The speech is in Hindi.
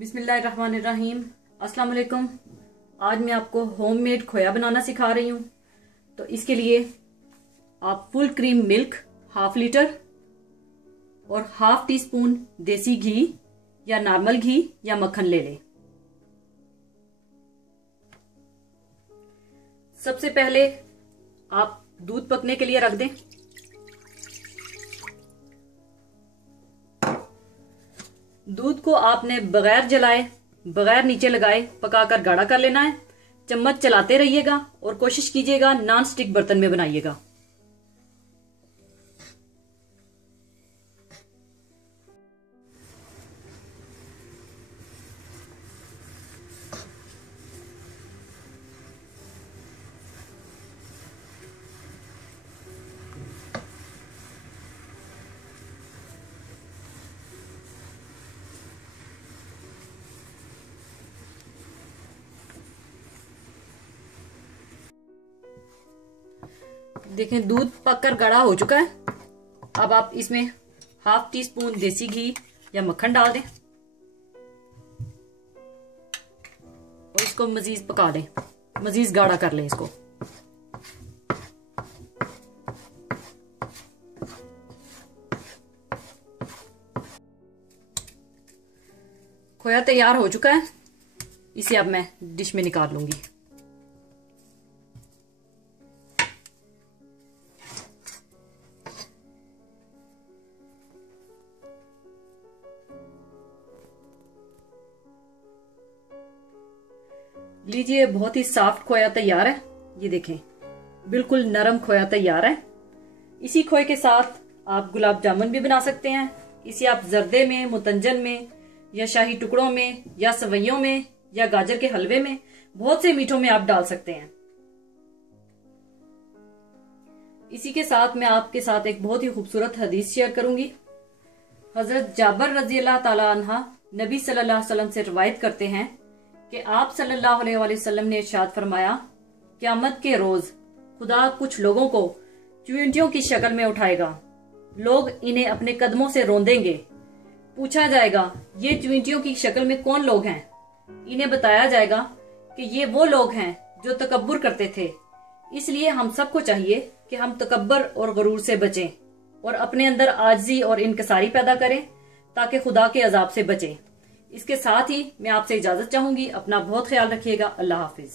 बिस्मिल्लाहिर्रहमानिर्रहीम। अस्सलाम वालेकुम। आज मैं आपको होममेड खोया बनाना सिखा रही हूँ। तो इसके लिए आप फुल क्रीम मिल्क 1/2 लीटर और 1/2 टीस्पून देसी घी या नॉर्मल घी या मक्खन ले लें। सबसे पहले आप दूध पकने के लिए रख दें। दूध को आपने बगैर जलाए, बगैर नीचे लगाए पकाकर गाढ़ा कर लेना है। चम्मच चलाते रहिएगा और कोशिश कीजिएगा नॉन स्टिक बर्तन में बनाइएगा। देखें दूध पककर गाढ़ा हो चुका है। अब आप इसमें 1/2 टीस्पून देसी घी या मक्खन डाल दें और इसको मजीद पका दें, मजीद गाढ़ा कर लें इसको। खोया तैयार हो चुका है। इसे अब मैं डिश में निकाल लूंगी। लीजिए, बहुत ही सॉफ्ट खोया तैयार है। ये देखें, बिल्कुल नरम खोया तैयार है। इसी खोए के साथ आप गुलाब जामुन भी बना सकते हैं। इसे आप जर्दे में, मुतंजन में या शाही टुकड़ों में या सवैयों में या गाजर के हलवे में, बहुत से मीठों में आप डाल सकते हैं। इसी के साथ मैं आपके साथ एक बहुत ही खूबसूरत हदीस शेयर करूंगी। हजरत जाबर रजी अल्लाह ताला अन्हा नबी सल्लल्लाहु अलैहि वसल्लम से रिवायत करते हैं कि आप सल्लल्लाहु अलैहि वसल्लम ने इरशाद फरमाया, क़यामत के रोज खुदा कुछ लोगों को चींटियों की शक्ल में उठाएगा। लोग इन्हें अपने कदमों से रौंदेंगे। पूछा जाएगा, ये चींटियों की शक्ल में कौन लोग हैं? इन्हें बताया जाएगा कि ये वो लोग हैं जो तकब्बुर करते थे। इसलिए हम सबको चाहिए कि हम तकब्बुर और गरूर से बचें और अपने अंदर आजिज़ी और इनकिसारी पैदा करें ताकि खुदा के अजाब से बचें। इसके साथ ही मैं आपसे इजाजत चाहूंगी। अपना बहुत ख्याल रखिएगा। अल्लाह हाफिज।